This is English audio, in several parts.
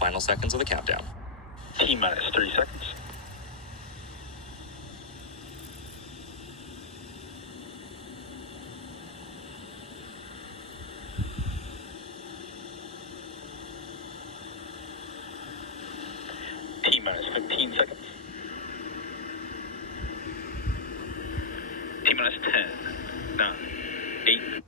final seconds of the countdown. T-minus 30 seconds. T-minus 15 seconds. T-minus 10, 9, 8,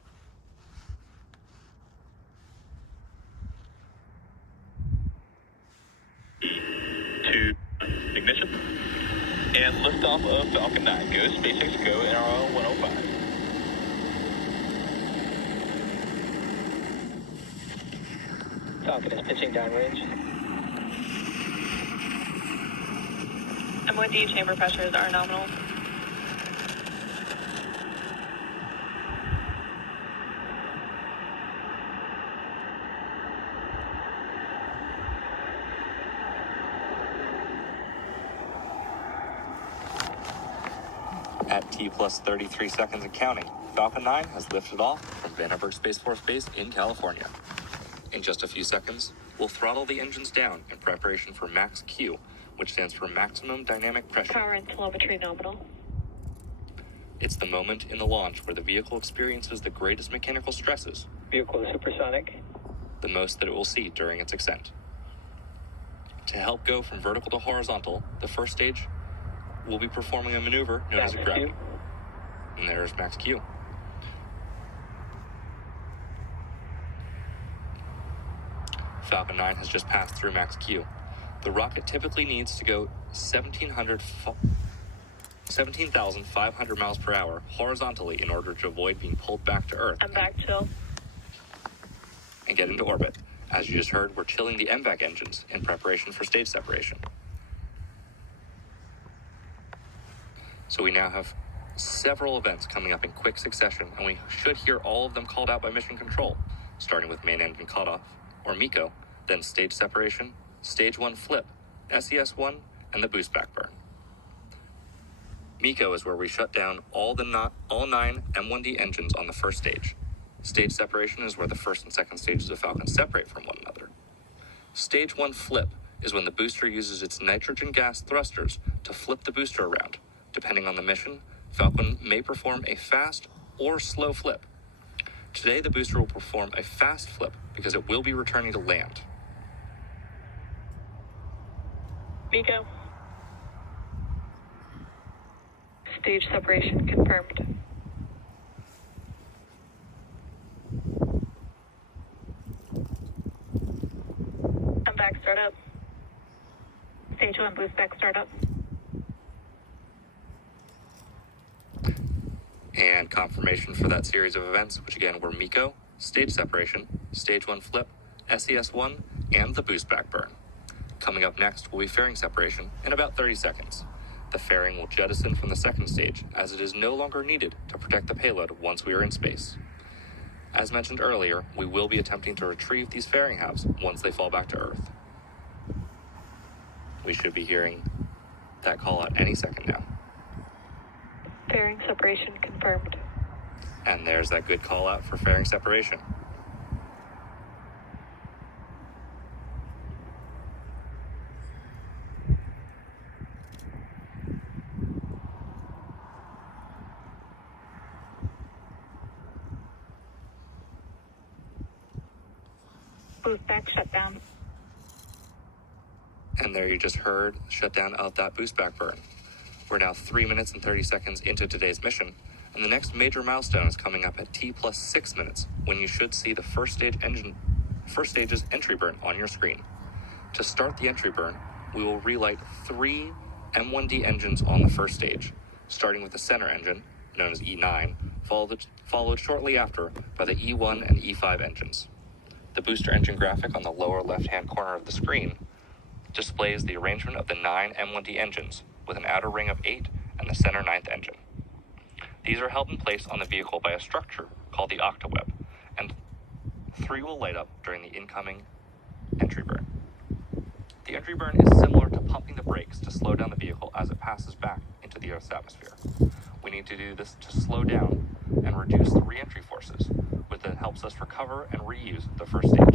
2, ignition. And liftoff of Falcon 9. Go SpaceX, go NROL-105. Falcon is pitching downrange. MOD chamber pressures are nominal. At T plus 33 seconds and counting, Falcon 9 has lifted off from Vandenberg Space Force Base in California. In just a few seconds, we'll throttle the engines down in preparation for Max Q, which stands for Maximum Dynamic Pressure. Power and telemetry nominal. It's the moment in the launch where the vehicle experiences the greatest mechanical stresses, Vehicle is supersonic. the most that it will see during its ascent. To help go from vertical to horizontal, the first stage will be performing a maneuver known as a grab. Q. And there's Max Q. Falcon 9 has just passed through Max Q. The rocket typically needs to go 17,500 miles per hour horizontally in order to avoid being pulled back to Earth I'm back chill. and get into orbit. As you just heard, we're chilling the MVAC engines in preparation for stage separation. So we now have several events coming up in quick succession, and we should hear all of them called out by Mission Control, starting with main engine cutoff, or MECO, then stage separation, stage 1 flip, SES-1, and the boost back burn. MECO is where we shut down all 9 M1D engines on the first stage. Stage separation is where the first and second stages of Falcon separate from one another. Stage 1 flip is when the booster uses its nitrogen gas thrusters to flip the booster around. Depending on the mission, Falcon may perform a fast or slow flip. Today, the booster will perform a fast flip because it will be returning to land. MECO. Stage separation confirmed. I'm back startup. Stage 1 boost back startup. And confirmation for that series of events, which again were MECO, stage separation, stage 1 flip, SES-1, and the boost back burn. Coming up next will be fairing separation in about 30 seconds. The fairing will jettison from the second stage, as it is no longer needed to protect the payload once we are in space. As mentioned earlier, we will be attempting to retrieve these fairing halves once they fall back to Earth. We should be hearing that call out any second now. Fairing separation confirmed. And there's that good call out for fairing separation. Boost back shutdown. And there you just heard shutdown of that boost back burn. We're now 3 minutes and 30 seconds into today's mission, and the next major milestone is coming up at T plus 6 minutes, when you should see the first stage's entry burn on your screen. To start the entry burn, we will relight 3 M1D engines on the first stage, starting with the center engine, known as E9, followed shortly after by the E1 and E5 engines. The booster engine graphic on the lower left-hand corner of the screen displays the arrangement of the 9 M1D engines, with an outer ring of 8 and the center 9th engine. These are held in place on the vehicle by a structure called the octaweb, and 3 will light up during the incoming entry burn. The entry burn is similar to pumping the brakes to slow down the vehicle as it passes back into the Earth's atmosphere. We need to do this to slow down and reduce the re-entry forces, which then helps us recover and reuse the first stage.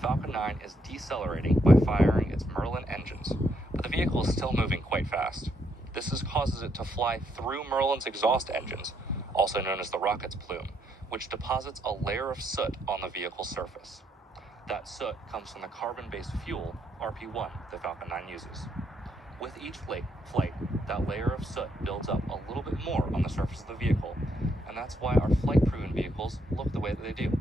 Falcon 9 is decelerating by firing its Merlin engines, but the vehicle is still moving quite fast. This causes it to fly through Merlin's exhaust engines, also known as the rocket's plume, which deposits a layer of soot on the vehicle's surface. That soot comes from the carbon-based fuel, RP-1, the Falcon 9 uses. With each flight, that layer of soot builds up a little bit more on the surface of the vehicle, and that's why our flight-proven vehicles look the way that they do.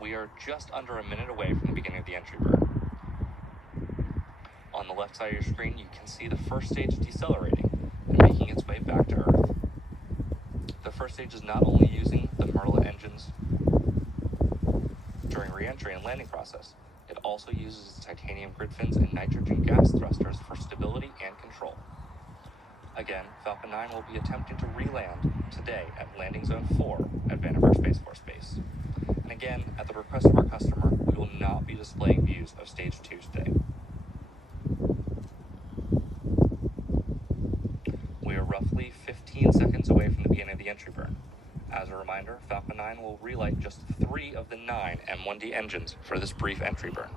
We are just under a minute away from the beginning of the entry burn. On the left side of your screen, you can see the first stage decelerating and making its way back to Earth. The first stage is not only using the Merlin engines during re-entry and landing process, it also uses its titanium grid fins and nitrogen gas thrusters for stability and control. Again, Falcon 9 will be attempting to re-land today at Landing Zone 4 at Vandenberg Space Force Base. And again, at the request of our customer, we will not be displaying views of Stage 2 today. We are roughly 15 seconds away from the beginning of the entry burn. As a reminder, Falcon 9 will relight just 3 of the 9 M1D engines for this brief entry burn.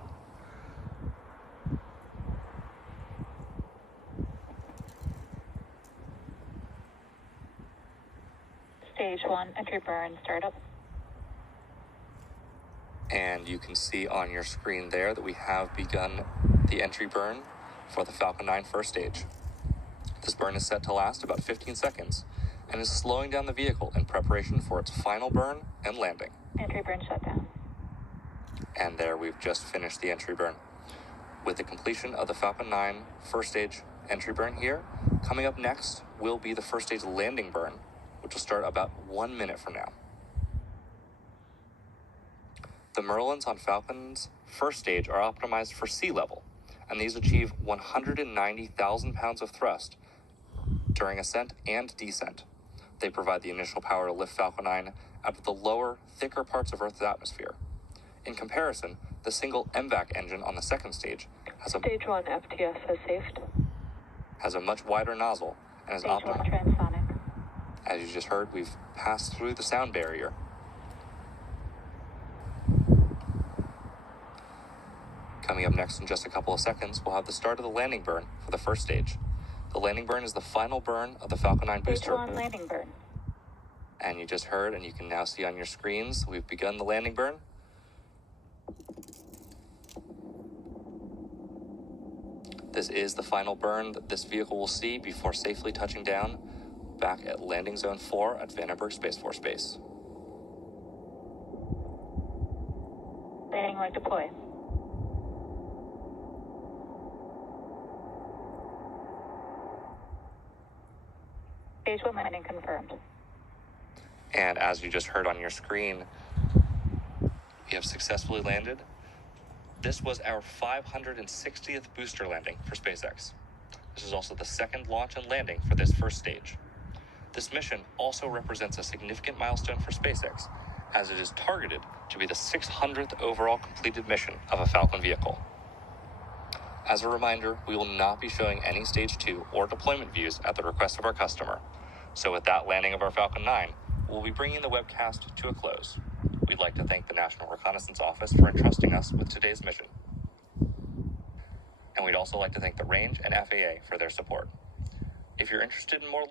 Stage 1, entry burn, startup. And you can see on your screen there that we have begun the entry burn for the Falcon 9 first stage. This burn is set to last about 15 seconds and is slowing down the vehicle in preparation for its final burn and landing. Entry burn shutdown. And there we've just finished the entry burn. With the completion of the Falcon 9 first stage entry burn here, coming up next will be the first stage landing burn, which will start about 1 minute from now. The Merlins on Falcon's first stage are optimized for sea level, and these achieve 190,000 pounds of thrust during ascent and descent. They provide the initial power to lift Falcon 9 out of the lower, thicker parts of Earth's atmosphere. In comparison, the single MVAC engine on the second stage has a Stage 1, FTS has saved. has a much wider nozzle and is Stage 1, optimized. transonic. As you just heard, we've passed through the sound barrier. Coming up next in just a couple of seconds, we'll have the start of the landing burn for the first stage. The landing burn is the final burn of the Falcon 9 Stage booster. 1, landing burn. And you just heard, and you can now see on your screens, we've begun the landing burn. This is the final burn that this vehicle will see before safely touching down back at Landing Zone 4 at Vandenberg Space Force Base. Landing leg deploy. Stage 1, landing confirmed. And as you just heard on your screen, we have successfully landed. This was our 560th booster landing for SpaceX. This is also the second launch and landing for this first stage. This mission also represents a significant milestone for SpaceX, as it is targeted to be the 600th overall completed mission of a Falcon vehicle. As a reminder, we will not be showing any Stage 2 or deployment views at the request of our customer. So with that landing of our Falcon 9, we'll be bringing the webcast to a close. We'd like to thank the National Reconnaissance Office for entrusting us with today's mission. And we'd also like to thank the Range and FAA for their support. If you're interested in more